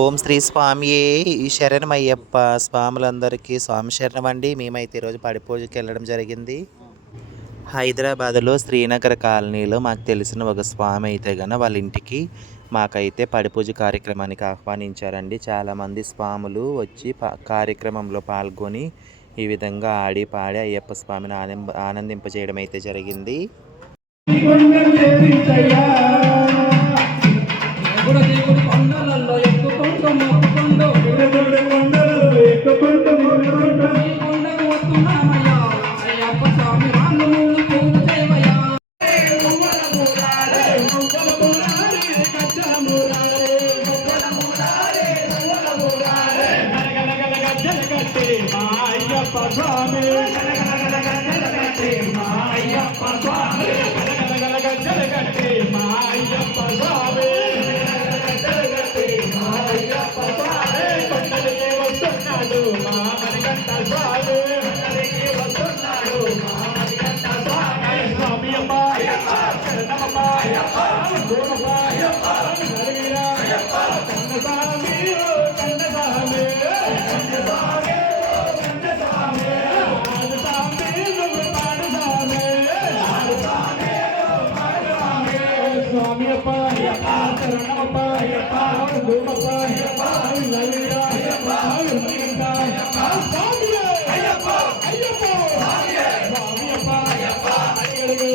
ఓం శ్రీ స్వామియే. శరణమయ్యప్ప స్వాములందరికీ స్వామి శరణం అండి. మేమైతే ఈరోజు పడి వెళ్ళడం జరిగింది. హైదరాబాద్లో శ్రీనగర్ కాలనీలో మాకు తెలిసిన ఒక స్వామి అయితే గన వాళ్ళ ఇంటికి మాకైతే పడిపూజ కార్యక్రమానికి ఆహ్వానించారండి. చాలామంది స్వాములు వచ్చి కార్యక్రమంలో పాల్గొని ఈ విధంగా ఆడి పాడి అయ్యప్ప స్వామిని ఆనందింపజేయడం అయితే జరిగింది. స్వామి అప్ప అయ్యప్ప శరణమప్ప అయ్యప్ప గోమప్ప అయ్యప్ప లలిత అయ్యప్ప ఉన్నింక అయ్యప్ప స్వామి అయ్యప్ప అయ్యప్ప స్వామి అప్ప అయ్యప్ప అడిగడిగి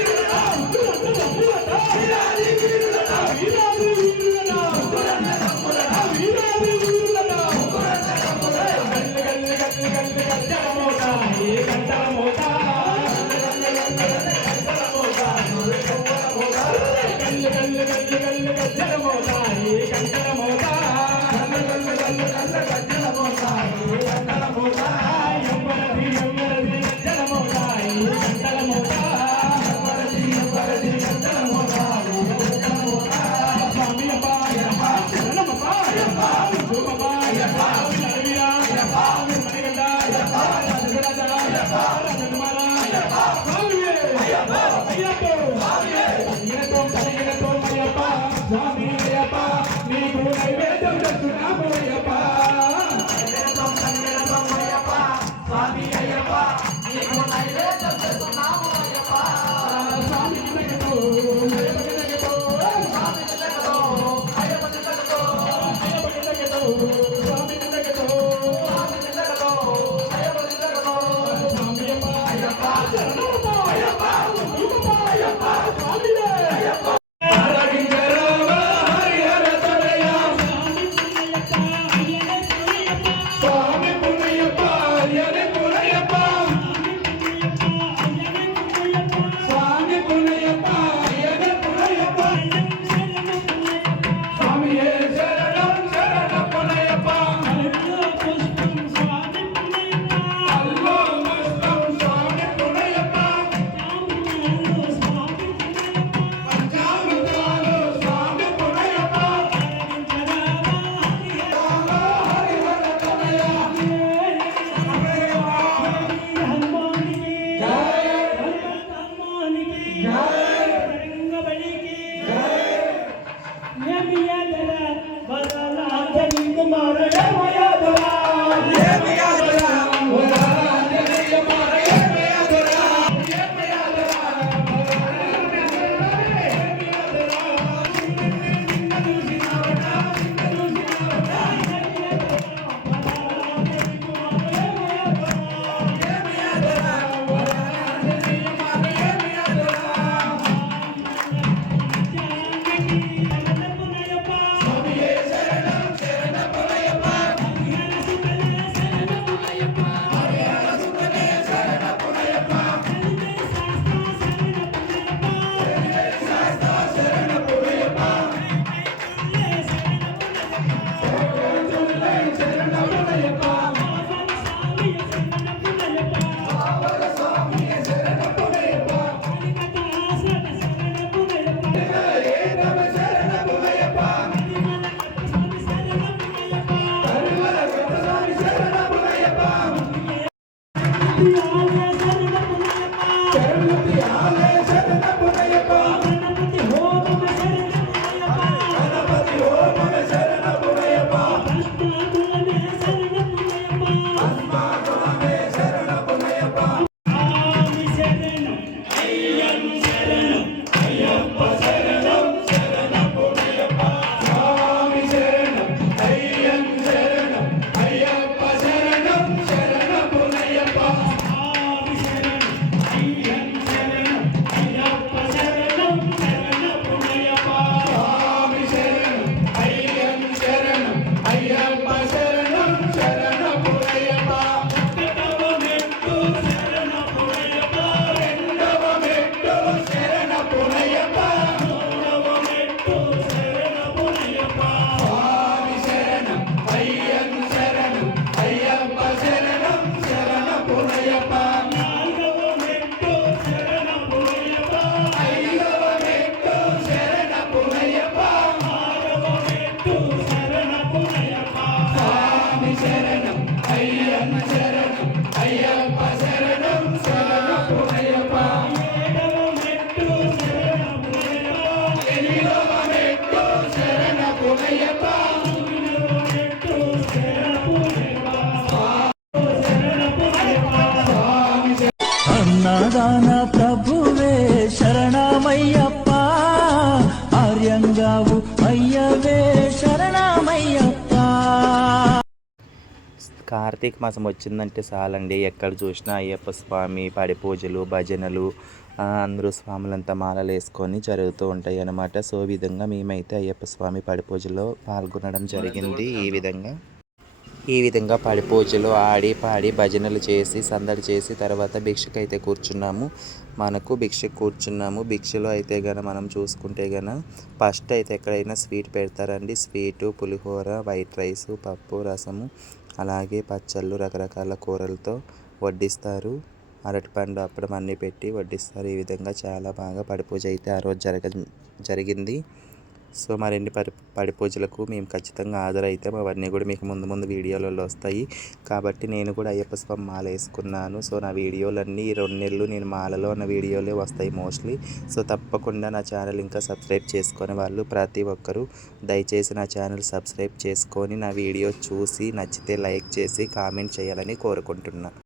పొంగావు అయ్యవే శరణమయ్యప్ప. కార్తీక మాసం వచ్చిందంటే చాలండి. ఎక్కడ చూసినా అయ్యప్ప స్వామి పడి పూజలు భజనలు అందరూ స్వాములంతా మాలలు వేసుకొని జరుగుతూ ఉంటాయి అన్నమాట. సో ఈ విధంగా మేమైతే అయ్యప్ప స్వామి పడి పూజలో పాల్గొనడం జరిగింది. ఈ విధంగా ఈ విధంగా పడి పూజలు ఆడి పాడి భజనలు చేసి సందడి చేసి తర్వాత భిక్షకైతే కూర్చున్నాము. మనకు భిక్ష కూర్చున్నాము. భిక్షలో అయితే గన మనం చూసుకుంటే గన ఫస్ట్ అయితే ఎక్కడైనా స్వీట్ పెడతారండి. స్వీటు పులిహోర వైట్ రైస్ పప్పు రసము అలాగే పచ్చళ్ళు రకరకాల కూరలతో వడ్డిస్తారు. అరటిపండు అప్పడం అన్నీ పెట్టి వడ్డిస్తారు. ఈ విధంగా చాలా బాగా పడిపూజ అయితే ఆ రోజు జరగ జరిగింది. సో మరిన్ని పరి పడి పూజలకు మేము ఖచ్చితంగా హాజరైతే అవన్నీ కూడా మీకు ముందు ముందు వీడియోలలో వస్తాయి. కాబట్టి నేను కూడా అయ్యప్ప స్వామి మాల వేసుకున్నాను. సో నా వీడియోలన్నీ ఈ రెండు నెలలు నేను మాలలో ఉన్న వీడియోలే వస్తాయి మోస్ట్లీ. సో తప్పకుండా నా ఛానల్ ఇంకా సబ్స్క్రైబ్ చేసుకునే వాళ్ళు ప్రతి ఒక్కరూ దయచేసి నా ఛానల్ సబ్స్క్రైబ్ చేసుకొని నా వీడియో చూసి నచ్చితే లైక్ చేసి కామెంట్ చేయాలని కోరుకుంటున్నాను